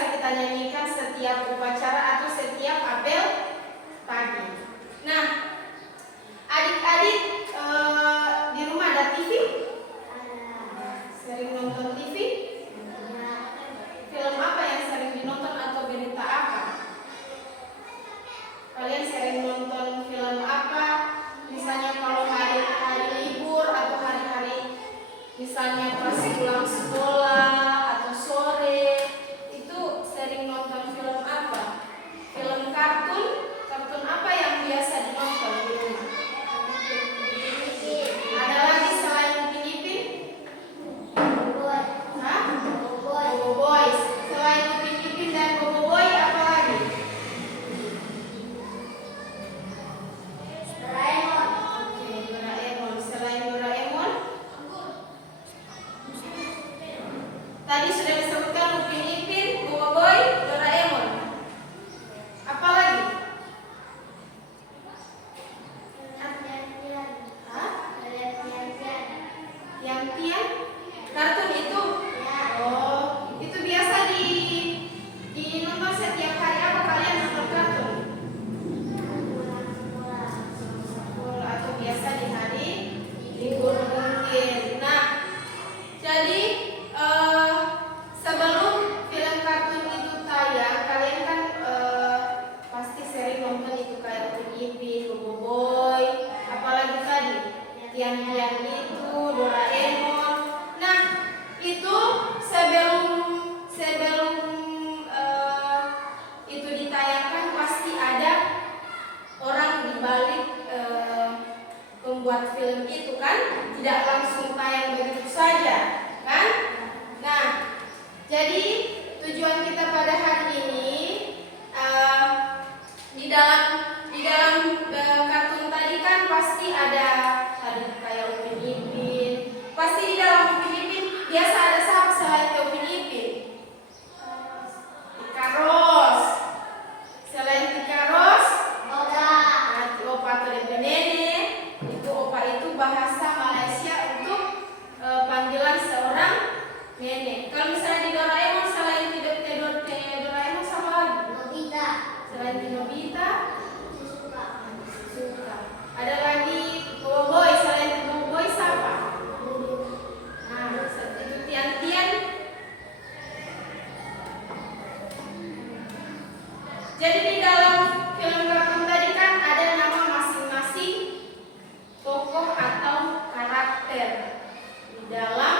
biasa kita nyanyikan setiap upacara atau setiap apel pagi. Nah, adik-adik di rumah ada TV? Sering nonton TV? Film apa yang sering dinonton atau berita apa? Kalian sering nonton film apa? Misalnya kalau hari-hari libur atau hari-hari misalnya pas pulang sekolah atau sore, itu sering nonton film apa? Film kartun? Kartun apa yang biasa dinonton di rumah? Ada lagi selain Upin Ipin? Hah? Bobo Boys. Selain Upin Ipin dan Bobo Boy, apa lagi? Doraemon. Oke, Doraemon. Selain Doraemon? Tadi sudah disebutkan Upin Ipin, Bobo Boy, Doraemon. Apa lagi? Hah? Yang Tian? Kartun itu? Oh, itu biasa dinonton setiap hari apa kalian nonton kartun? Atau biasa di hari libur mungkin. Nah, jadi sebelum film kartun itu tayang, kalian kan pasti sering nonton itu kayak Upin Ipin, Bobo Boy, apalagi tadi Tian-Tian itu, Doraemon. Nah, itu sebelum itu ditayangkan pasti ada orang di balik membuat film itu kan, tidak langsung tayang begitu saja, kan? Nah, jadi tujuan kita pada hari ini di dalam kartun tadi kan pasti ada kayak Upin Ipin. Pasti di dalam Upin Ipin biasa ada siapa selain Upin Ipin? Tika Ros. Selain Tika Ros, Opa atau Dede Nene. Itu Opa itu bahasa Malaysia untuk panggilan seorang nenek. Kalau misalnya di Doraemon selain Doraemon sama lagi? Selain di Nobita, Suka. Ada lagi Bobo Boy. Selain Bobo Boy siapa? Nah, itu Tian-Tian. Jadi di dalam film kartun tadi kan ada nama masing-masing tokoh atau karakter di dalam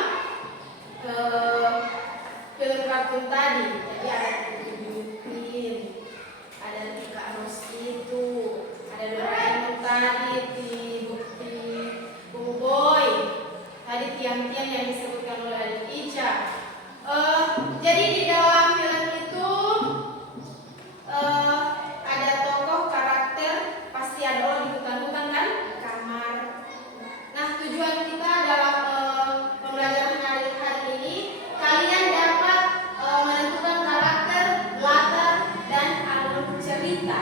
film kartun tadi. Jadi ada Upin Ipin, ada Tika Ros itu, ada Doraemon tadi, Bobo Boy, tadi Tian-Tian yang disebutkan oleh Adik Ica. Jadi di dalam film itu ada tokoh karakter, pasti ada orang di hutan-hutan kan, di kamar. Nah, tujuan kita dalam pembelajaran hari ini, kalian dapat menentukan karakter, latar, dan alur cerita.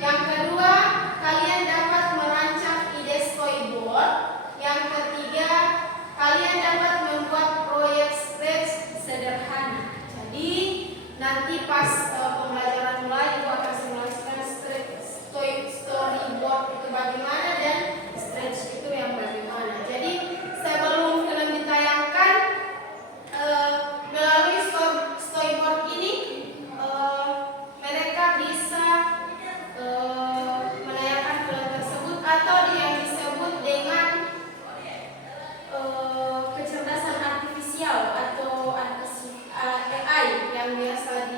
Yang kedua, kalian dapat merancang ide storyboard. Yang ketiga, kalian dapat membuat proyek sketch sederhana. Jadi nanti pas pembelajaran mulai, Ibu akan simulasikan storyboard itu bagaimana dan sketch itu yang bagaimana. Jadi sebelum film ditayangkan, melalui storyboard ini mereka bisa menayangkan film tersebut atau yang disebut dengan kecerdasan artifisial atau AI yang biasa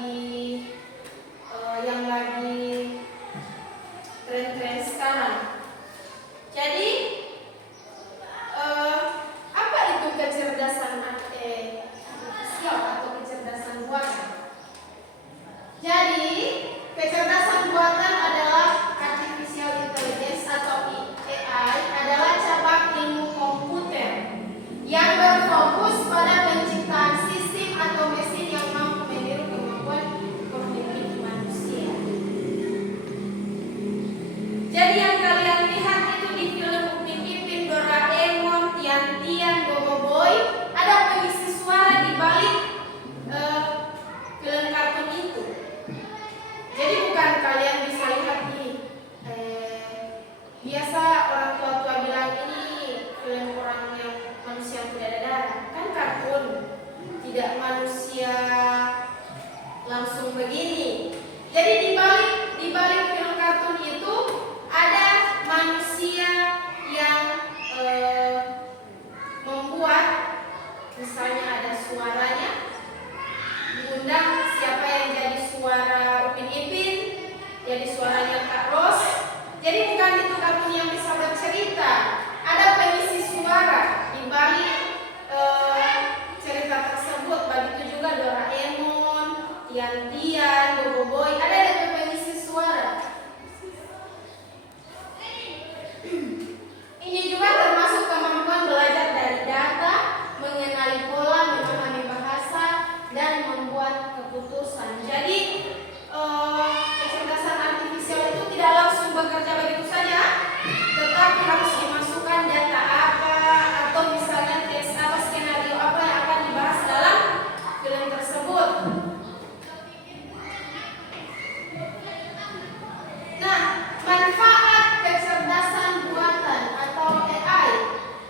tidak manusia langsung begini. Jadi di balik film kartun itu ada manusia yang membuat, misalnya ada suaranya, diundang siapa yang jadi suara Upin Ipin, jadi suaranya Kak Ros. Jadi bukan itu kartun yang bisa bercerita, ada pengisi suara di balik cerita tersebut. Begitu juga Doraemon, Tian-Tian, Boboiboy, ada pengisi suara. Ini juga termasuk kemampuan belajar dari data, mengenali pola, memahami bahasa, dan membuat keputusan. Jadi kecerdasan artifisial itu tidak langsung bekerja begitu saja, tetapi harus dimasukkan data apa, atau misalnya teks apa, skenario apa yang akan dibahas dalam film tersebut. Nah, manfaat kecerdasan buatan atau AI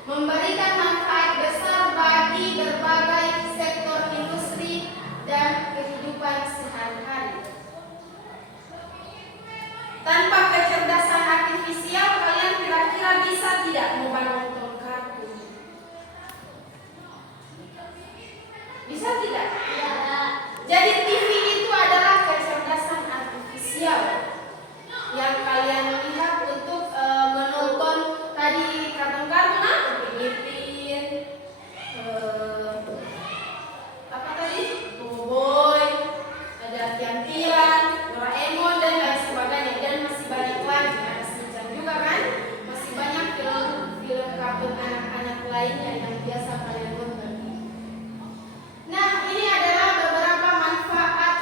memberikan manfaat besar bagi berbagai sektor industri dan kehidupan sehari-hari. Tanpa kecerdasan artifisial, kalian kira-kira bisa tidak mau nonton kartun? Bisa tidak? Jadi TV itu adalah kecerdasan artifisial yang kalian lihat untuk menonton tadi kartun-kartun Upin Ipin, apa tadi? Boboiboy, ada Tian-Tian, Doraemon, dan lain sebagainya, dan masih banyak lagi. Ada Shinchan juga kan? Masih banyak film-film kartun anak-anak lainnya yang biasa kalian nonton. Nah, ini adalah beberapa manfaat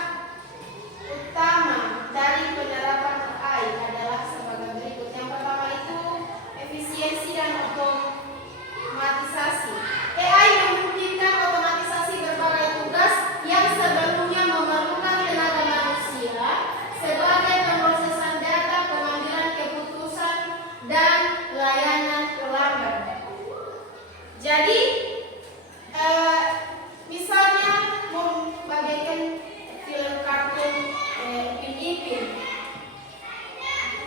utama dari penerapan AI adalah sebagai berikut. Yang pertama itu efisiensi dan otomatisasi. AI memungkinkan otomatisasi berbagai tugas yang sebelumnya memerlukan tenaga manusia sebagai pemrosesan data, pengambilan keputusan, dan layanan pelanggan. Jadi misalnya membagaikan film kartun Upin Ipin,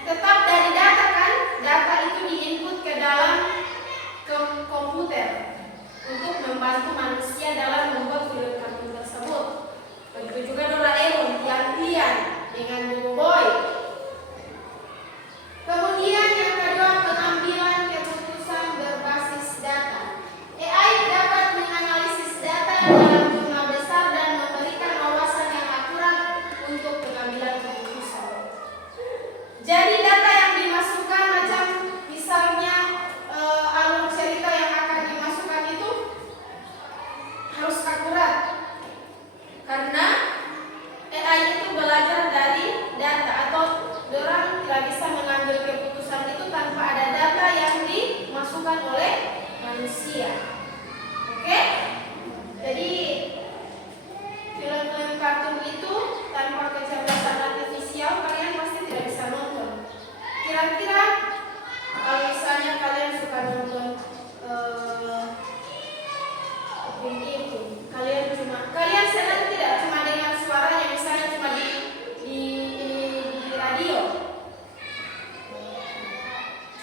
tetap dari data kan, data itu diinput ke dalam komputer untuk membantu manusia dalam membuat film kartun tersebut. Begitu juga Doraemon, Tian-Tian, dengan Boboiboy. Kemudian yang kedua, pengambilan keputusan berbasis data. AI dapat menganalisis data dalam jumlah besar dan memberikan wawasan yang akurat untuk pengambilan keputusan. Jadi data yang dimasukkan, macam misalnya alur cerita yang akan dimasukkan itu harus akurat, karena AI itu belajar dari data, atau orang tidak bisa mengambil keputusan itu tanpa ada data yang dimasukkan oleh manusia. Oke? Jadi film-film kartun itu tanpa kecerdasan artifisial kalian pasti tidak bisa nonton. Kira-kira kalau misalnya kalian suka nonton Upin Ipin, kalian senang tidak cuma dengar suaranya, misalnya cuma di radio,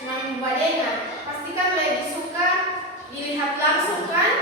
cuma dengar, pastikan lebih suka dilihat langsung kan?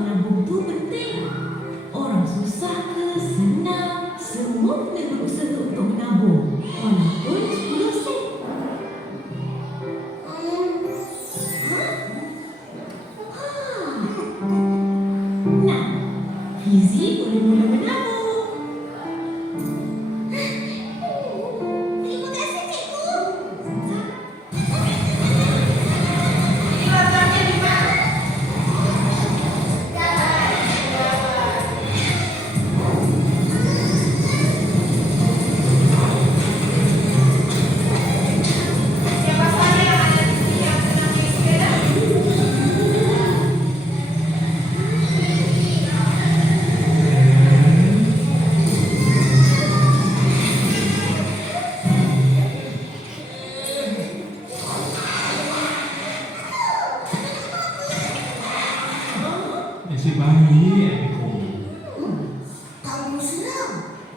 menabung tu penting. Orang susah ke senang, semua kena berusaha untuk menabung. Walaupun 10 sen. Nah, Fizi boleh mula menabung. Terima kasih, cikgu. Letaknya di mana? Jalan. Siapa saja yang ada di sini yang senang naik sepeda? Nasib baik aku. Tahu seram.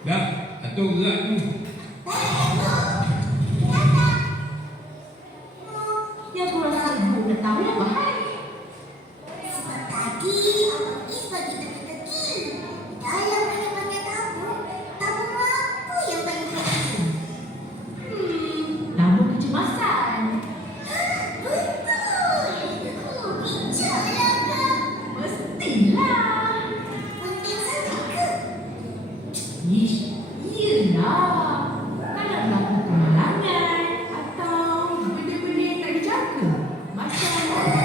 Dah, atur gerak ni. Yang aku rasa ibu dah tahu apa hal. Sebab tadi Abang Is bagi teki-teki. Dalam banyak-banyak tabung, tabung apa yang paling penting? Tabung kecemasan. Betul. Bijaklah, Kak. Mestilah. Penting sangat ke? Ish, iyalah. Kalau berlaku kemalangan atau benda-benda yang tak dijaga. Macam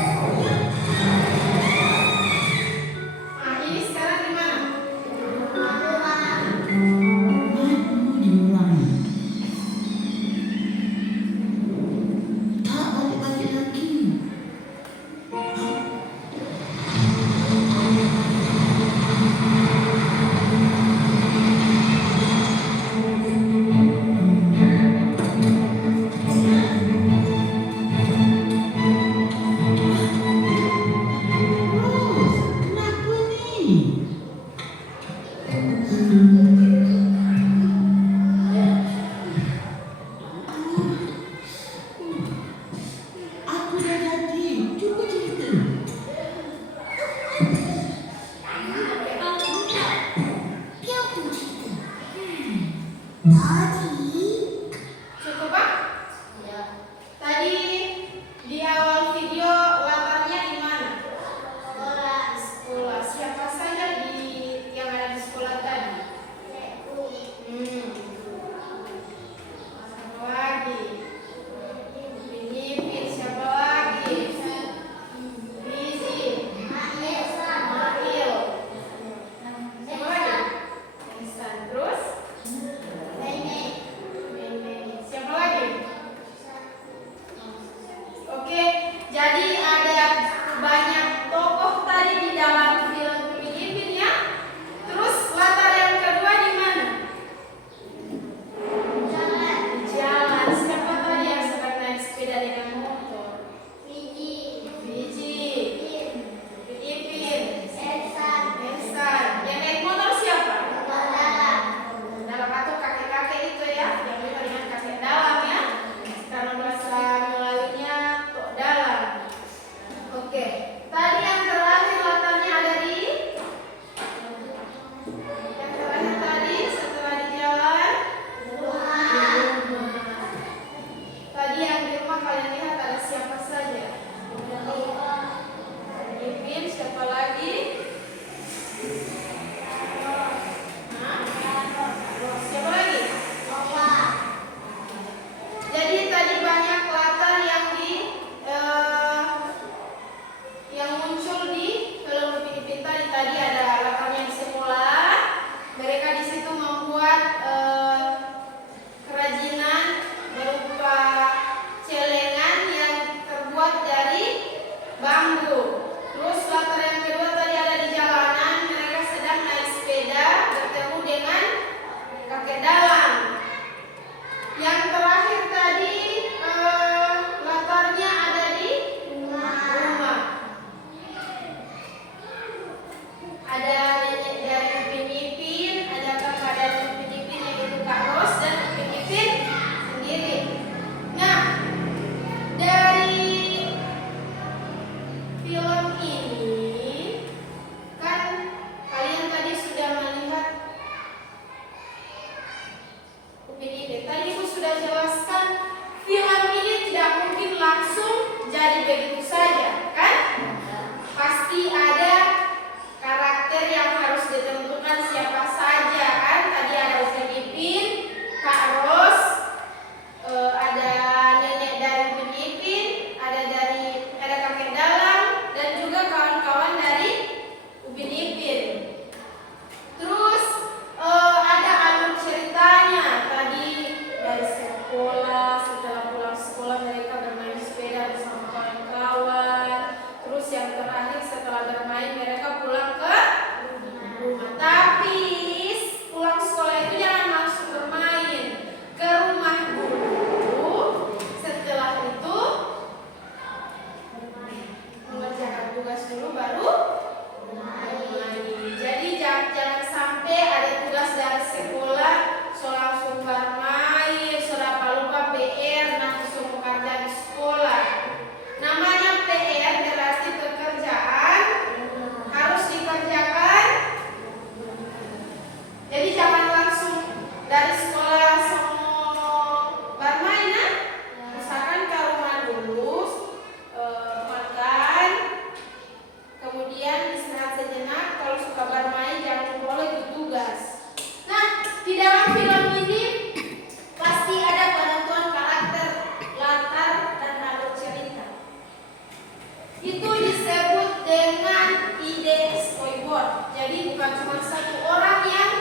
itu disebut dengan ide storyboard. Jadi bukan cuma satu orang yang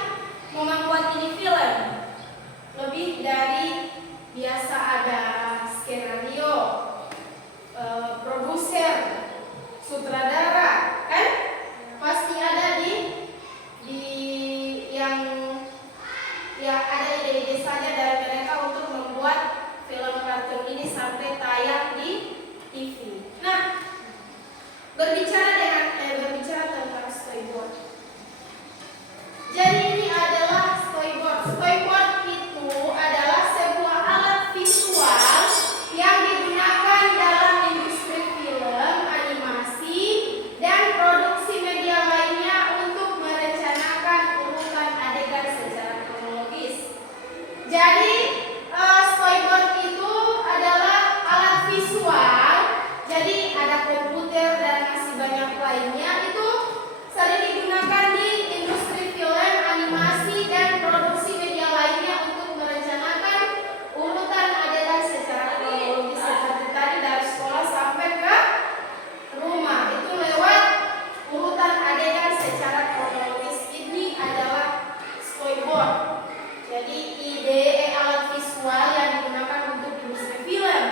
membuat ini film, lebih dari biasa ada skenario, produser, sutradara, kan? Pasti ada di yang ya ada ide-ide saja dari mereka untuk membuat film kartun ini sampai tayang di TV. Nah, berbicara tentang storyboard. Jadi ini adalah storyboard. Storyboard itu adalah sebuah alat visual yang digunakan dalam industri film, animasi, dan produksi media lainnya untuk merencanakan urutan adegan secara kronologis. Jadi storyboard itu adalah alat visual. Jadi ada komputer dan masih banyak lainnya itu sering digunakan di industri film, animasi, dan produksi media lainnya untuk merencanakan urutan adegan secara kronologis seperti tadi dari sekolah sampai ke rumah itu lewat urutan adegan secara kronologis. Ini adalah storyboard. Jadi ide alat visual yang digunakan untuk industri film,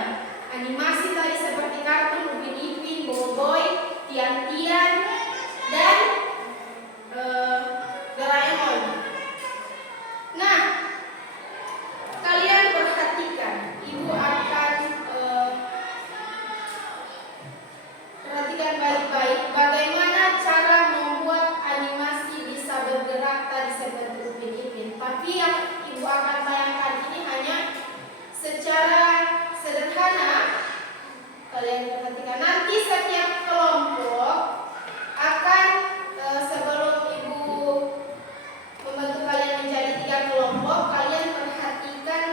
animasi tadi seperti kartun, Upin Ipin, Boboiboy, Tian-Tian, dan Doraemon. Nah, kalian perhatikan, ibu akan perhatikan baik-baik bagaimana cara membuat animasi bisa bergerak tadi seperti Upin Ipin. Tapi yang ibu akan bayangkan ini hanya secara sederhana. Kalian perhatikan nanti setiap kelompok akan sebelum ibu membantu kalian menjadi 3 kelompok, kalian perhatikan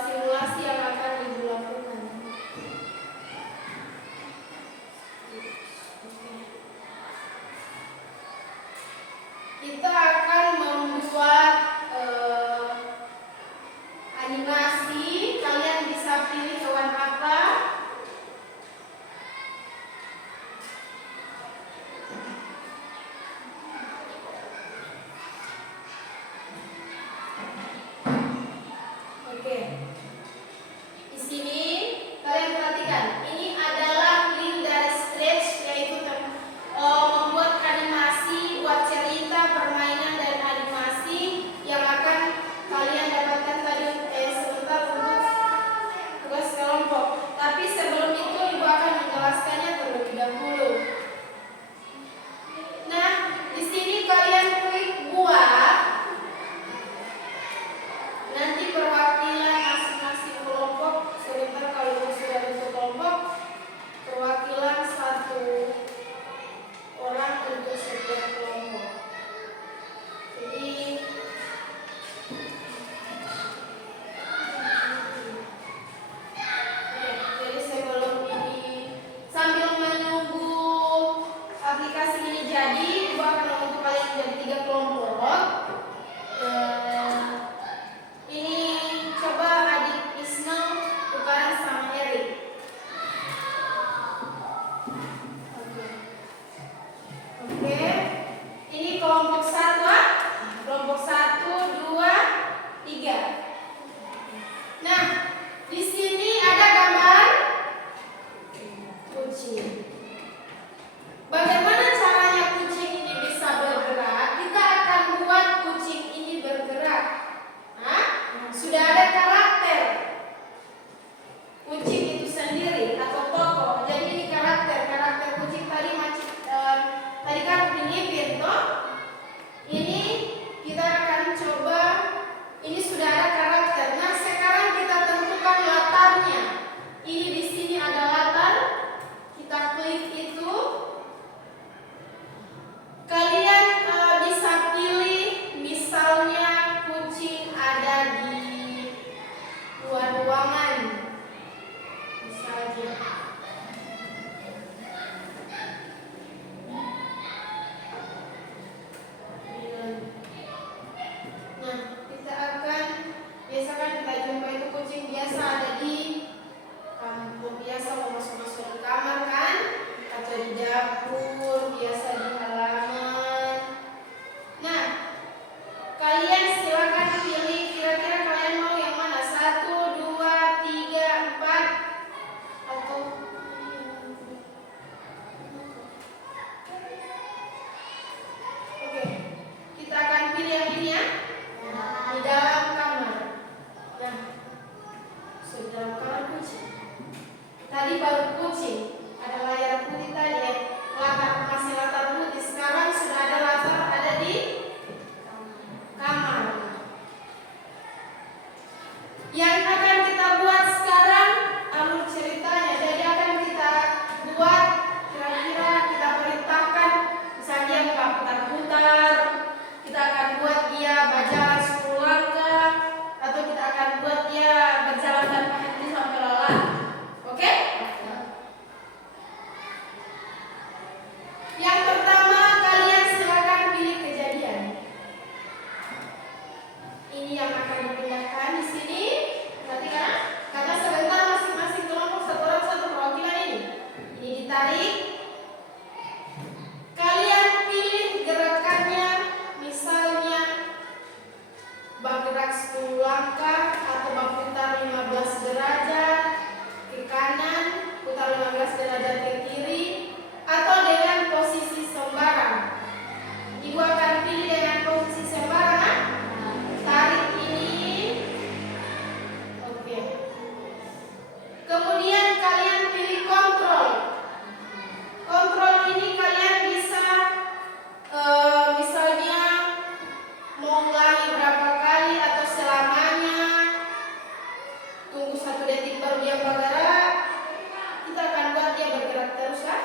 simulasi yang akan ibu lakukan. Kita akan membuat animasi. Kalian bisa pilih hewan apa Tadi baru kucing, ada layar putih tadi, latar masih latar putih. Sekarang sudah ada latar ada di kamar. Yang akan kita buat sekarang alur ceritanya. Jadi akan kita buat kira-kira kita perintahkan misalnya dia nggak putar-putar, kita akan buat dia berjalan 10 langkah, atau kita akan buat dia berjalan tanpa henti sampai lelah. Oke? Yang pertama kalian silakan pilih kejadian. Ini yang akan dipindahkan di sini. Nanti karena sebentar masing-masing kelompok satu orang satu perwakilan ini. Ini ditarik. Kalian pilih gerakannya, misalnya bergerak 10 langkah atau berputar 15 derajat ke kanan, putar 15 derajat ke kiri, atau dengan posisi sembarang. Ibu akan pilih dengan posisi sembarang. Tarik ini. Oke. Kemudian kalian pilih kontrol. Kontrol ini kalian bisa misalnya mau ulangi berapa kali atau selamanya. Tunggu 1 detik baru dia bergerak. Kita akan buat dia bergerak terus kan?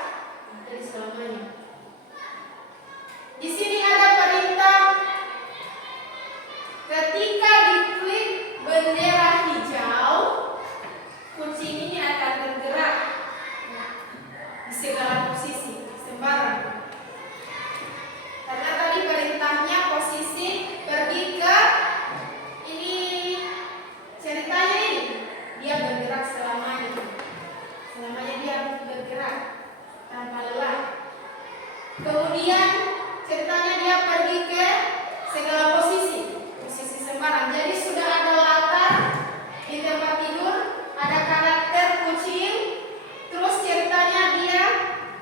Jadi selamanya. Di sini ada perintah. Ketika diklik bendera hijau, kucing ini akan bergerak di segala posisi, sembarang. Karena tadi perintahnya posisi pergi ke ini, ceritanya ini dia bergerak selamanya. Selamanya dia bergerak tanpa lelah. Kemudian ceritanya dia pergi ke segala posisi sembarang. Jadi sudah ada latar di tempat tidur, ada karakter kucing, terus ceritanya dia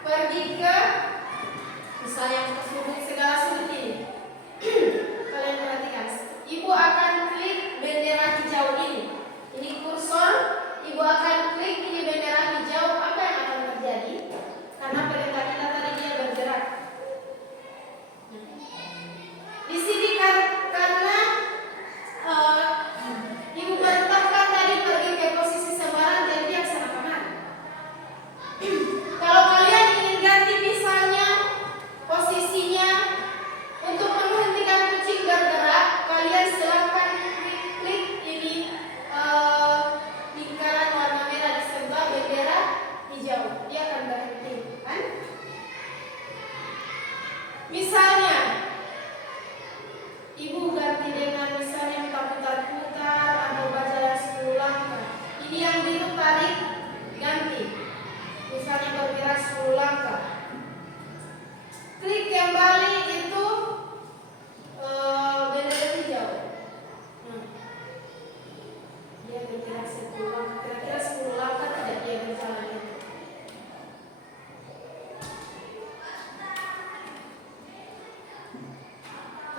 pergi ke misalnya ke segala sudut ini. Kalian perhatikan, ibu akan klik bendera hijau ini. Ini kursor, ibu akan klik ini bendera hijau. Apa yang akan terjadi? Karena perintah kita tadi dia bergerak. Di sini karena ibu perintahkan tadi pergi ke posisi sembarang, jadi dia ke sana kanan. Kalau kalian ingin ganti misalnya posisinya untuk menghentikan kucing bergerak, kalian silakan klik ini lingkaran warna merah di sebelah bendera hijau. Dia akan berhenti, kan? Misalnya ibu ganti dengan misalnya putar-putar atau berjalan 10 langkah. Ini yang biru tarik, ganti. Misalnya bergerak 10 langkah. Klik kembali itu bendera hijau. Dia bergerak 10 langkah. Kira-kira 10 langkah tidak dia berjalan itu.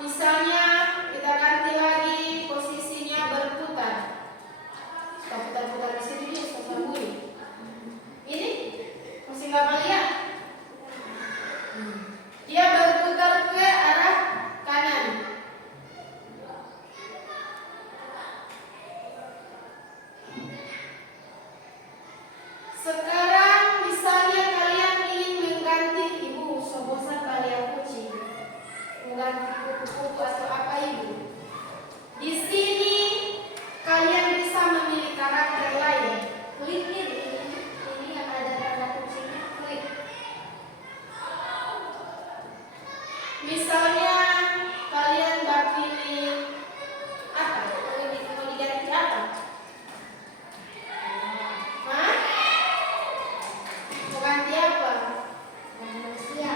Misalnya kita ganti lagi posisinya berputar. Kita putar-putar di sini dia sambung. Ini masih nggak melihat. Dia berputar ke arah kanan. Sekarang misalnya kalian ingin mengganti ibu, bosan kalian kucing, mengganti kupu-kupu atau apa ibu. Di sini kalian bisa memilih karakter lain. Klik ini yang ada tanda kucingnya, klik. Misalnya kalian pilih apa? Mau diganti apa? Hah? Mau ganti apa? Manusia.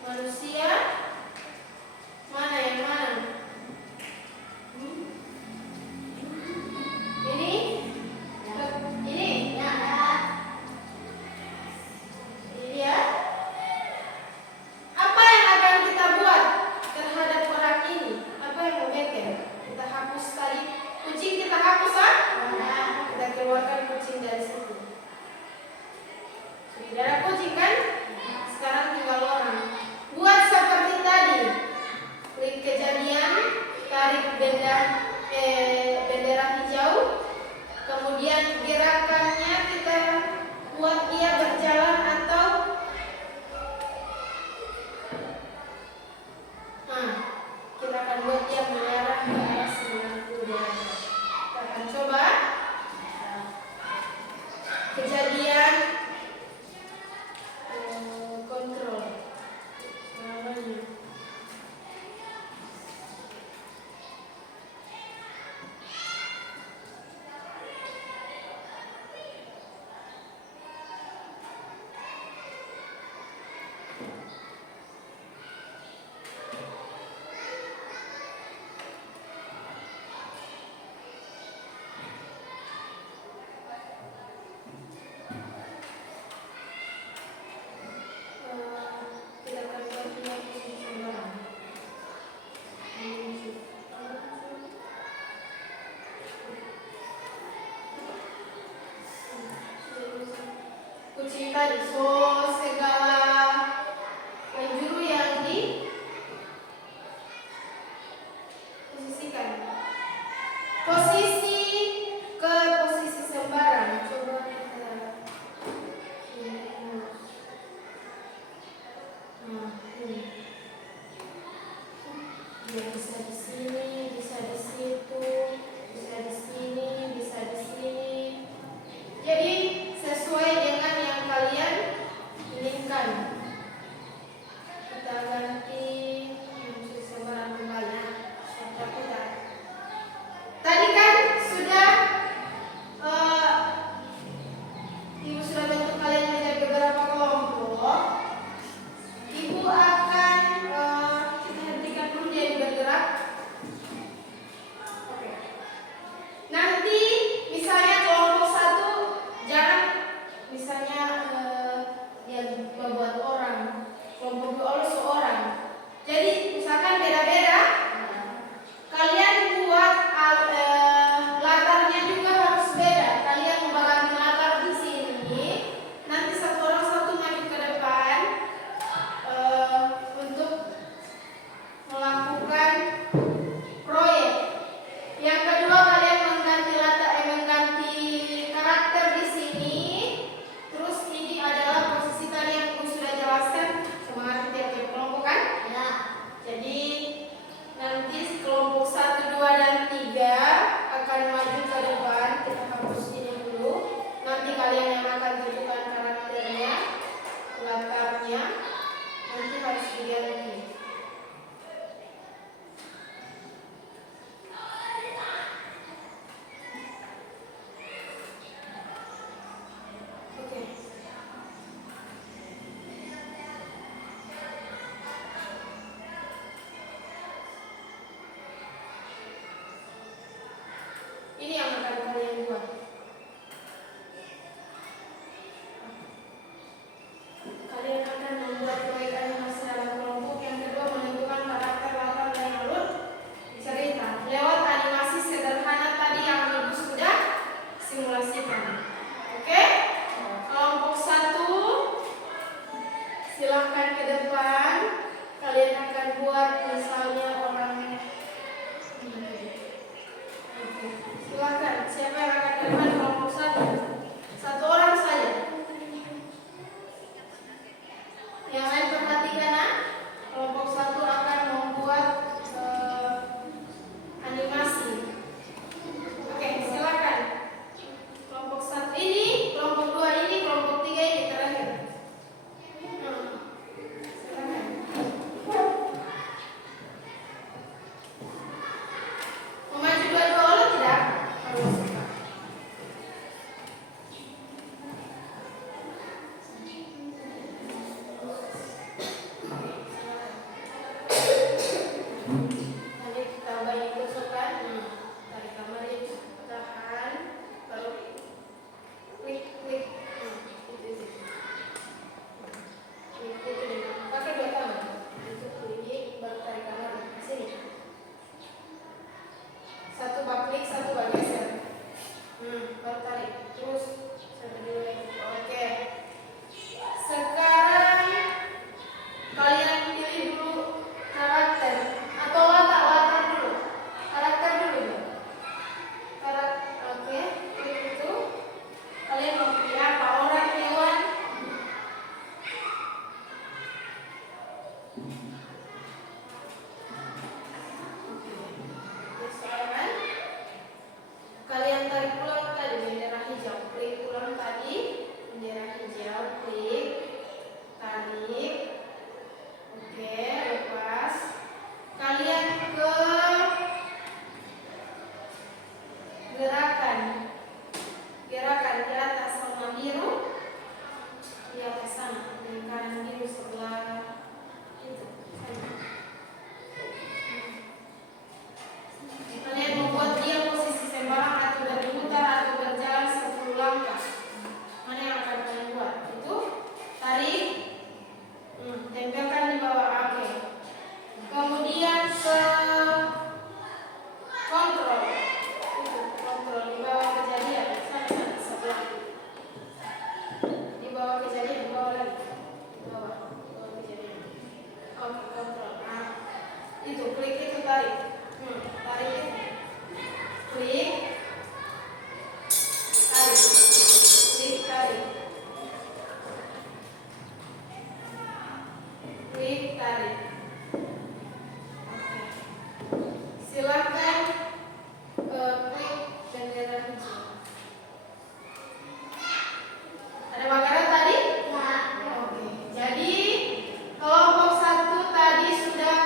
Manusia? Mana yang mana? Ini? Ini? Ya. Ini ya. Apa yang akan kita buat terhadap orang ini? Apa yang mau bikin? Kita hapus tadi kucing, kita hapus ah? Kita keluarkan kucing dari situ. Tidak ada kucing kan? Nah, sekarang tinggal orang. Buat seperti tadi. Klik kejadian, tarik bendera hijau. Kemudian gerakannya kita buat ia berjalan atau kita akan buat dia mengarah ke arah 90 derajat. Kita akan coba. Kejadian kontrol namanya. Kita akan buat dia posisi sembarang. Kucing tadi, segala penjuru yang diposisikan. Posisi ke posisi sembarang. Coba kita dia bisa di sini, bisa di situ, bisa di sini, bisa di sini. Jadi sesuai dengan yang kalian klik itu tarik. Tarik. Klik. Tarik. Klik tarik. Klik tarik. Oke. Silakan klik bendera hijau. Ada makanan tadi? Ya. Oke. Jadi kelompok 1 tadi sudah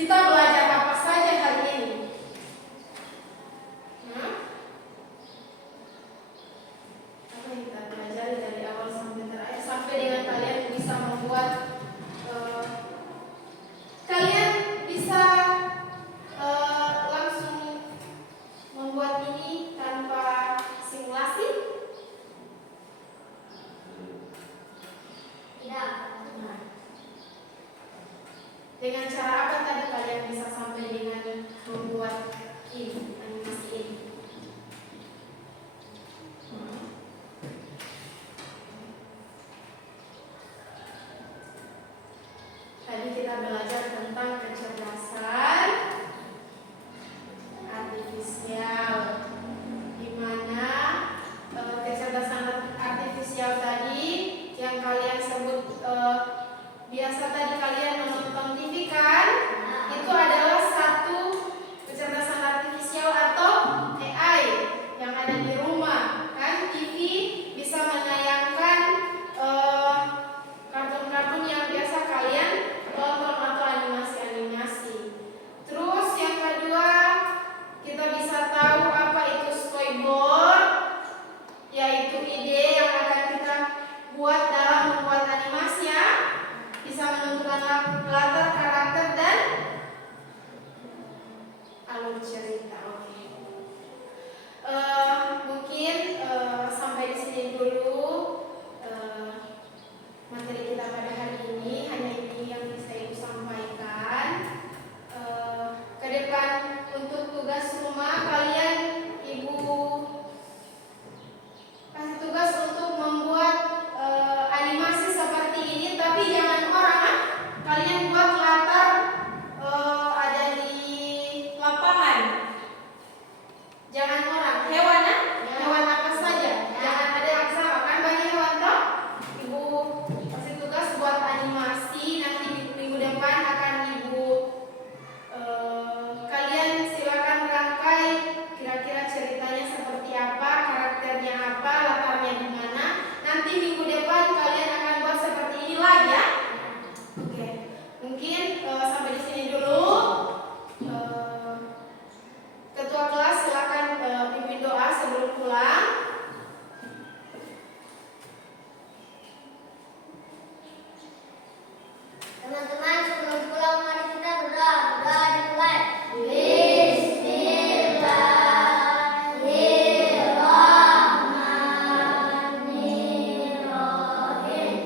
Kita belajar apa saja hari ini? Apa yang kita pelajari dari awal sampai terakhir, sampai dengan kalian bisa membuat kalian bisa langsung membuat ini tanpa simulasi? Tidak. Nah, dengan cara apa tadi kalian bisa sampai dengan membuat ini, animasi ini? Tadi kita belajar tentang kecerdasan artifisial, di mana kecerdasan artifisial tadi yang kalian sebut biasa tadi kalian menonton TV kan? Itu adalah satu kecerdasan artifisial atau AI yang ada di rumah kan? TV bisa menayangkan kartun-kartun yang biasa kalian tonton atau animasi-animasi. Terus yang kedua, kita bisa tahu apa itu storyboard, yaitu ide yang akan kita buat dalam membuat animasi ya. Bisa menentukan latar, karakter, dan alur cerita. Oke. Mungkin sampai di sini dulu materi kita pada hari ini. Hanya ini yang bisa Ibu sampaikan. Ke depan untuk tugas rumah kalian Ibu kasih tugas untuk membuat animasi seperti ini, tapi jangan orang ah. Kalian buat latar ada di lapangan. Jangan orang, hewan ah. Hewan apa saja. Jangan ada yang sama kan, banyak hewan toh. Ibu kasih tugas buat animasi, nanti minggu depan akan Ibu kalian silakan rangkai kira-kira ceritanya seperti apa, karakternya apa, latarnya di mana. Nanti minggu depan kalian akan buat seperti ini lagi ya. Oke. Mungkin sampai di sini dulu. Ketua kelas silakan pimpin doa sebelum pulang. Teman-teman, sebelum pulang mari kita berdoa. Doa dimulai. Bismillahirrahmanirrahim.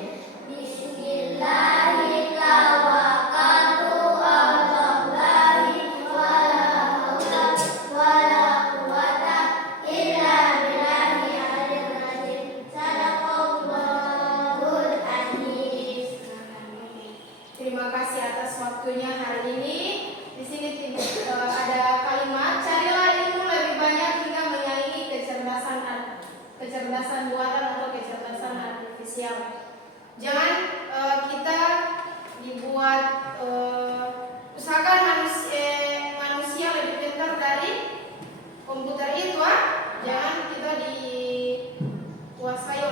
Bismillahirrahmanirrahim. Wala haula wala quwata illa billahi aliyil azim. Sadaqallahul aziz. Terima kasih atas waktunya hari ini. Di sini ada kalimat, carilah ilmu lebih banyak hingga menyaingi kecerdasan buatan atau kecerdasan artifisial. Jangan kita dibuat usahakan manusia lebih pintar dari komputer itu ah. Jangan kita dikuasai